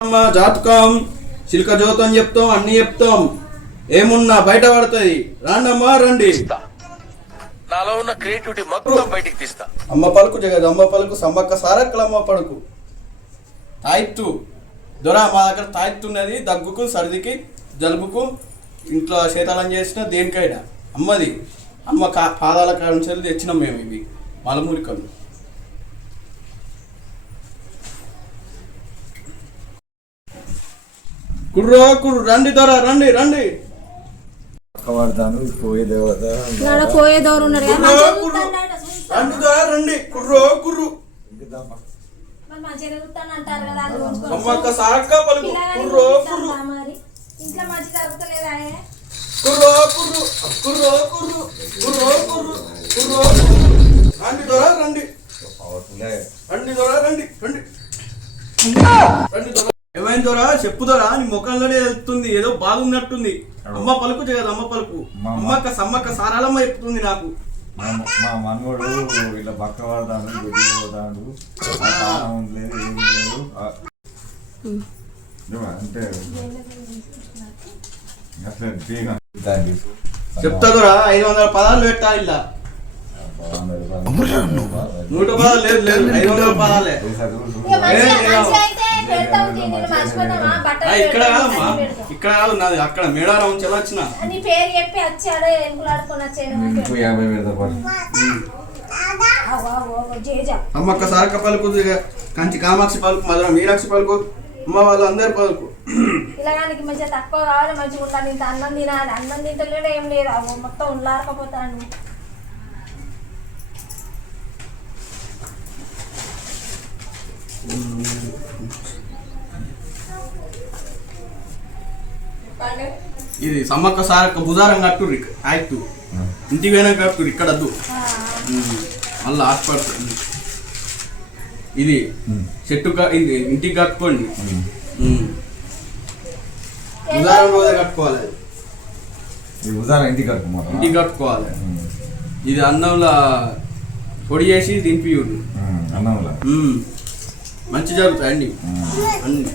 జాతకం చిలుక జ్యోతం చెప్తాం, అన్ని చెప్తాం. ఏమున్నా బయట పడుతుంది. రాండమ్మా రండి. నాలో ఉన్న క్రియేటివిటీ మొత్తం బయటికి తీస్తా. అమ్మ పలుకు జగదమ్మ పలుకు సమ్మక్క సారక్కలమ్మ పలుకు. తాయిత్తు దొర మా దగ్గర తాయిత్తున్నది. దగ్గుకు, సర్దికి, జలుబుకు, ఇంట్లో శీతలం చేసిన దేనికైనా అమ్మది. అమ్మ పాదాల కాంచెలు తెచ్చినాం మేము. ఇవి మలమూలికలు. కుర్రో కుర్రు రండి దొర రండి రండి. పోయే దేవత రండి దొర రండి. కుర్రో కుర్రు సమ్మక్క సారక్క పలుకు. కుర్రో కుర్రు కుర్రో కుర్రు కుర్రో కుర్రు కుర్రో కుర్రు కుర్రో రండి దొర రండి. రండి దొర రండి రండి రండి దొర. ఏమైంది దొర? చెప్పుదొరా, నీ ముఖంలోనే వెళ్తుంది. ఏదో బాగున్నట్టుంది. అమ్మ పలుకు జగదు అమ్మ పలుకు. అమ్మక్క సమ్మక్క సారాలమ్మ చెప్తుంది నాకు. మా మనవడు ఇలా పక్క పడతాడు, గుడ్డి పోతాడు, లేదు ఏం లేదు అంటే చెప్తాదురా. 500 పదాలు పెట్టాలి. ఇలా 100 పదాలు లేదు లేదు, 500 పదాలే. ఇక్కడ కాదమ్మా, ఇక్కడ కాదు నాది. అక్కడ మేడారం నుంచి ఎలా వచ్చిన అమ్మక్క సారక్క పలుకు, కంచి కామాక్షి పలుకు, మధుర మీనాక్షి పలుకు, అమ్మ వాళ్ళు అందరి పలుకు. ఇలాగానికి మంచిగా తక్కువ కావాలి, మంచిగా ఉంటాను. ఇంత అన్నం తినాలి. అన్నం తింటలేడు ఏం లేదు. మొత్తం ఉల్లారకపోతాను. ఇది సమ్మక్క సారక్క బుధారం కట్టుర్రి. ఆయత్తు ఇంటికి పోయినా కట్టుర్రి. ఇక్కడ వద్దు, మళ్ళీ హాస్పిటల్. ఇది చెట్టు ఇంటికి కట్టుకోండి. బుధారం రోజే కట్టుకోవాలి. ఇంటికి కట్టుకోవాలి. ఇది అన్నంలో పొడి చేసి దింపియుడు. మంచి జరుగుతాయి అన్ని అన్ని.